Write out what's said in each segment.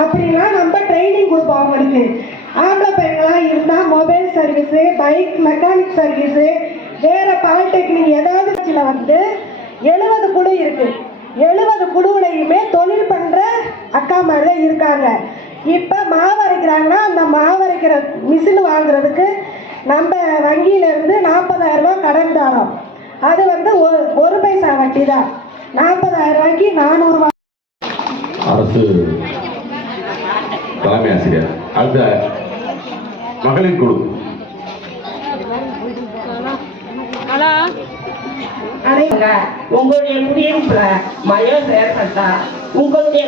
அப்படின்னா நம்ம ட்ரைனிங் கொடுப்போம் அவங்களுக்கு. ஆம்பளை பையங்களாம் இருந்தால் mobile service bike mechanic service வேறு பாலிடெக்னிக் ஏதாவது வந்து எழுபது குழு இருக்குது எழுபது குழுவுலையுமே தொழில் பண்ணுற அக்கா மாதிரி தான் இருக்காங்க. இப்போ மாவு அரைக்கிறாங்கன்னா அந்த மாவரைக்கிற மிஷின் வாங்குறதுக்கு நம்ம வங்கியிலேருந்து நாற்பதாயிரம் ரூபாய் கடன் தரோம். அது வந்து ஒரு ஒரு பைசா வட்டி தான் நாற்பதாயிரம் ரூபாய்க்கு நானூறுரூவா அரசு தலைமை ஆசிரியர். அடுத்த மகளிர் குழு. உங்களுடைய குடியிருப்புல உங்களுடைய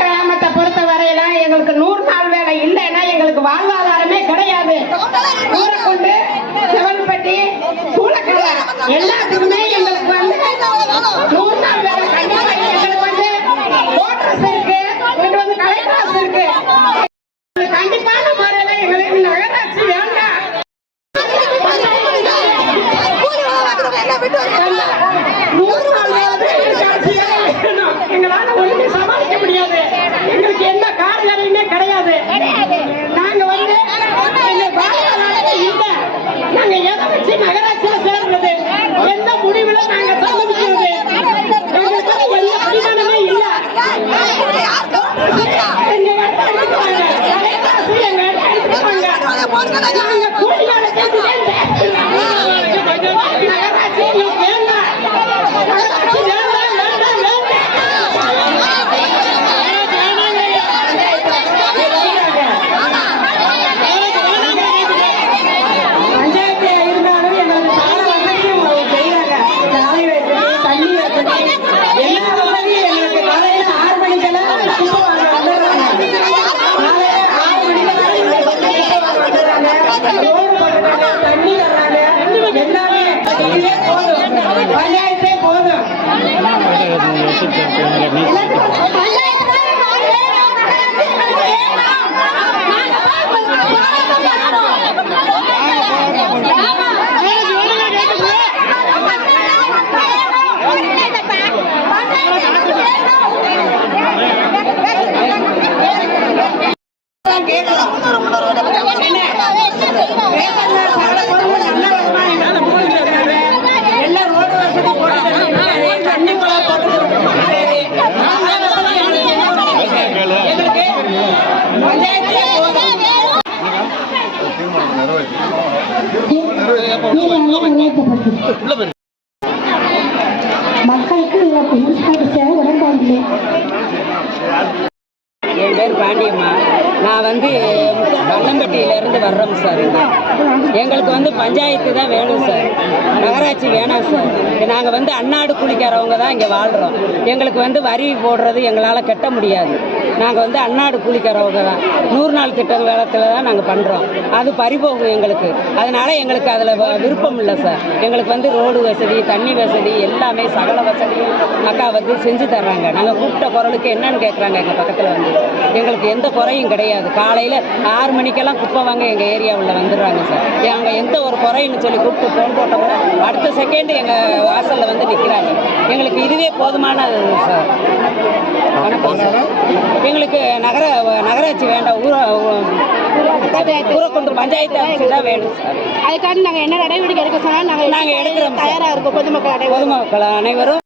கிராமத்தை பொறுத்த வரையில எங்களுக்கு நூறு நாள் வேலை இல்லைன்னா எங்களுக்கு வாழ்வாதாரமே கிடையாது. ஊரை கொண்டு செவல்பட்டி எல்லாத்துக்குமே எங்களுக்கு வந்து நூறு நாள் வேலை கண்டிப்பா எங்களுக்கு வந்து ஓட்டர்ஸ் இருக்கு எங்களுக்கு வந்து கலெக்டர்ஸ் இருக்கு கண்டிப்பான முறையில எங்களுக்கு நகராட்சி வேண்டாம் நூறு நாள் வேலை எங்களுக்கு அவசியம் வேணும். எங்களால ஒண்ணுமே சமாளிக்க முடியாது எங்களுக்கு எந்த காரியமே கிடையாது நாங்க வந்து எங்க வாழ்வாதாரமே இல்ல நாங்க எதை வச்சு நகராட்சியில சேர்றது எந்த முடிவுல நாங்க சம்மதிக்கிறது எங்களுக்கு எந்த அபிமானமே இல்ல எங்க இடத்த எடுத்துக்குவாங்க. கலைவாசி எங்க இடத்த எடுத்துக்குவாங்க. நாங்க கூலி வேலை செஞ்சுட்டே நகராட்சி எங்களுக்கு வேண்டாம். நகராட்சி வேண்டாம், வேண்டாம், பஞ்சாயத்து இருந்தாலும் எங்களுக்கு சால வசதியும் செய்கிறாங்க சாலை வசதி தண்ணி வசதி எல்லா வசதியும் எங்களுக்கு காலையில் ஆறு மணிக்கெல்லாம் குப்பை வாங்க வந்துடுறாங்க காலையில் ஆறு மணிக்கெல்லாம் எங்களுக்கு குப்பை வாங்க வந்துடுறாங்க ரோடு போட்டுறாங்க தண்ணி தர்றாங்க எல்லாமே இதுவே போதும் பஞ்சாயத்தே போதும் எல்லாம் ரோடு வசதி போட்டு தந்துருக்காரு. தண்ணி குழாய் போட்டு தந்துருக்காரு. எல்லா வசதியும் எங்களுக்கு பஞ்சாயத்தே போதும் மக்களுக்கு முன்ஸ்காட்டு உடன்பாடு என் பேர் பாண்டியம்மா. நான் வந்து கல்லம்பட்டியிலேருந்து வர்றோம் சார். எங்களுக்கு வந்து பஞ்சாயத்து தான் வேணும் சார். நகராட்சி வேணாம் சார். நாங்கள் வந்து அன்னாடு குளிக்கிறவங்க தான் இங்கே வாழ்கிறோம் எங்களுக்கு வந்து வரி போடுறது எங்களால் கட்ட முடியாது. நாங்கள் வந்து அன்னாடு குளிக்கிறவங்க தான். நூறு நாள் திட்டம் வேளத்தில் தான் நாங்கள் பண்ணுறோம் அது பறிபோகும் எங்களுக்கு. அதனால் எங்களுக்கு அதில் விருப்பம் இல்லை சார். எங்களுக்கு வந்து ரோடு வசதி தண்ணி வசதி எல்லாமே சகல வசதியும் அக்கா வந்து செஞ்சு தர்றாங்க. நாங்கள் கூப்பிட்ட குரலுக்கு என்னன்னு கேட்குறாங்க எங்கள் பக்கத்தில் வந்து. எங்களுக்கு எந்த குறையும் கிடையாது. காலையில் ஆறு மணிக்கெல்லாம் குப்பை வாங்க எங்கள் ஏரியாவில் வந்துடுறாங்க சார் அங்கே எந்த ஒரு குறைன்னு சொல்லி கூப்பிட்டு ஃபோன் போட்டோம்னா அடுத்த செகண்ட் எங்கள் வாசலில் வந்து நிற்கிறாங்க எங்களுக்கு இதுவே போதுமானது சார் வணக்கம் சார் எங்களுக்கு நகர நகராட்சி வேண்டாம். ஊர ஊரக்கொண்டு பஞ்சாயத்து. ஆஃபீஸ் தான் வேணும் சார் அதுக்காண்டி நாங்க என்ன நடவடிக்கை எடுக்க சொன்னாலும் நாங்க நாங்க எடுக்கிறோம் சார். தயாரா இருக்கோம். பொதுமக்கள் பொதுமக்கள் அனைவரும்